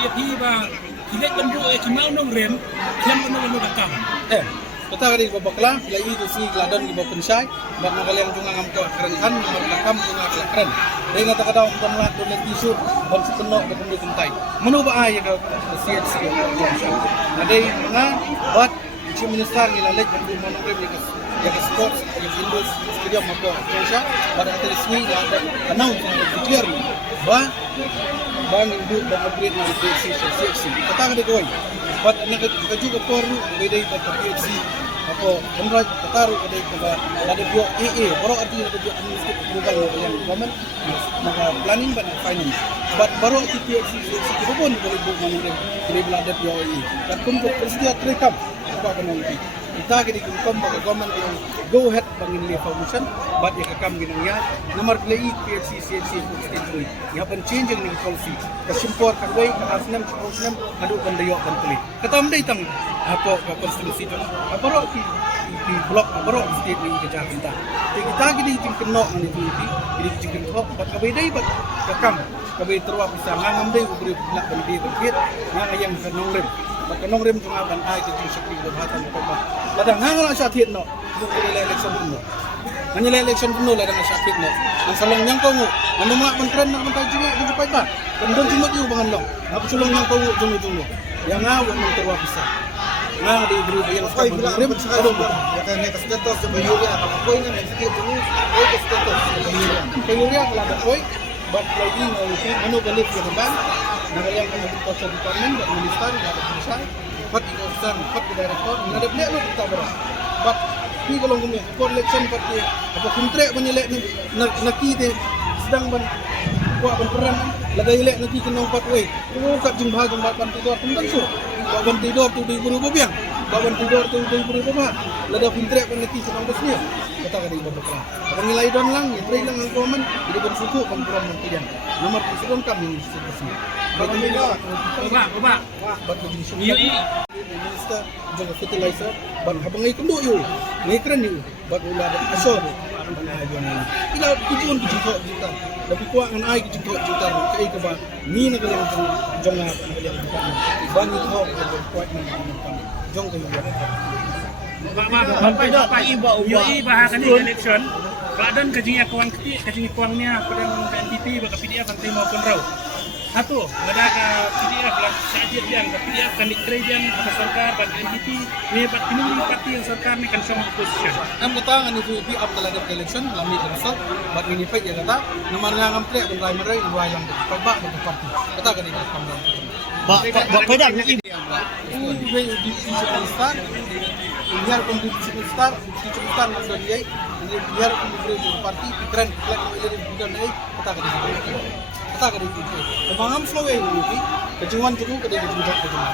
PAP ba kilit tembu kimau nong rem kiam nong dakam Kata kali babakla, lagi itu si gladon di bawah pensai, bak nakaliang tunga ngam ko kerenkan, nakam tunga keren. Dari ngata kata untuk melat dolet tisu, bang si penok ke pembi kentai. Menu ba ay ka CNC. Ada mga bat si minister nilalek yang di mana rem yang sports yang Indus stadium apa Indonesia pada atas resmi ada announce clear ba bang Indu dan upgrade di CNC. Kata kali koi. But nakaju ka porno beday pa PFC apo konrad kataru kaday ka ada bio AA baro arti ada bio administrative approval yang government maka planning ba finance but baro ti PFC ko pun boleh bu manure kini belada bio AA dan kum ko presiden trekam apa kanong kita gini kum ba government go ahead bangin le foundation but ya kam ginang ya nomor play PFC CNC state ya pan change ni policy ka simpor ka way ka asnam adu bandayo kan puli katam day tang apa ka konstitusi tu aparo ti blok aparo state ni ka jakinta kita gini ting kenok ni tu gini ting kenok bat ka bay day bat ka kam ka bay terwa bisa ngam day ubri nak bandi bangkit nga ayang kanong rem kanong rem tunga ban ay ti sakri do hatan ko ba ladang ngala sa thiet no election no Hanya election penuh lah dengan sakit no. Ang salong nyang ko mo. Ano mga kontran na man tayo juga pa ba. Kandon jumot yung bangan long. Apo sulong nyang ko juno. Yang nga wa man terwa bisa. Nga di group yang Ay bila rin sa ano ba. Ya kan nekas dito sa Bayuria ako nga nagsikip ni. Ay kas dito sa Bayuria. Bayuria kala ba koy. But lagi ano balik sa ban. Nagayang ko dito sa department at minister na sa pat ikosan pat director nadable no kita bro. But ni kalau kami for election parti apa kontrak menyelek ni nakite sedang ban kuat berperan lagay lek naki kenong patway tu kat jing bahag jing ban tidur tentang su ban tidur tu di buru biang ban tidur tu di buru ba lada kontrak ban naki sedang besnya kata kali babakla apa nilai don lang ni try lang ang komen di ban suku ban peran nantian nomor presiden kami sebesar bagi Oba bat begini semua minister jaga fertilizer ban habang ay kundo yo ni kran yo bat ula da asor ila kujun kujun juta tapi kuat an ai kujun juta kai ka ba ni na galang jong na ban ni ho kuat ni jong ka yo Bapak iba bahakan election keadaan kajing kuangnya pedang NPP baka PDF nanti mau konrau satu ada ke PDF lah saja yang ke PDF kan dikredian ke sarkar bagi NPP ni bat ini parti yang sarkar ni kan sama position am kata ngani VP up dalam election lami result bat ini fight ya kata nomor ngam play ben primary dua yang ba ke parti kata kan ini kamdan Ba pedang ni di superstar biar kompetisi besar masuk dia biar kompetisi parti keren jadi bukan naik kata itu. Kemangam slow ini, kejuan cukup kedai kejuan.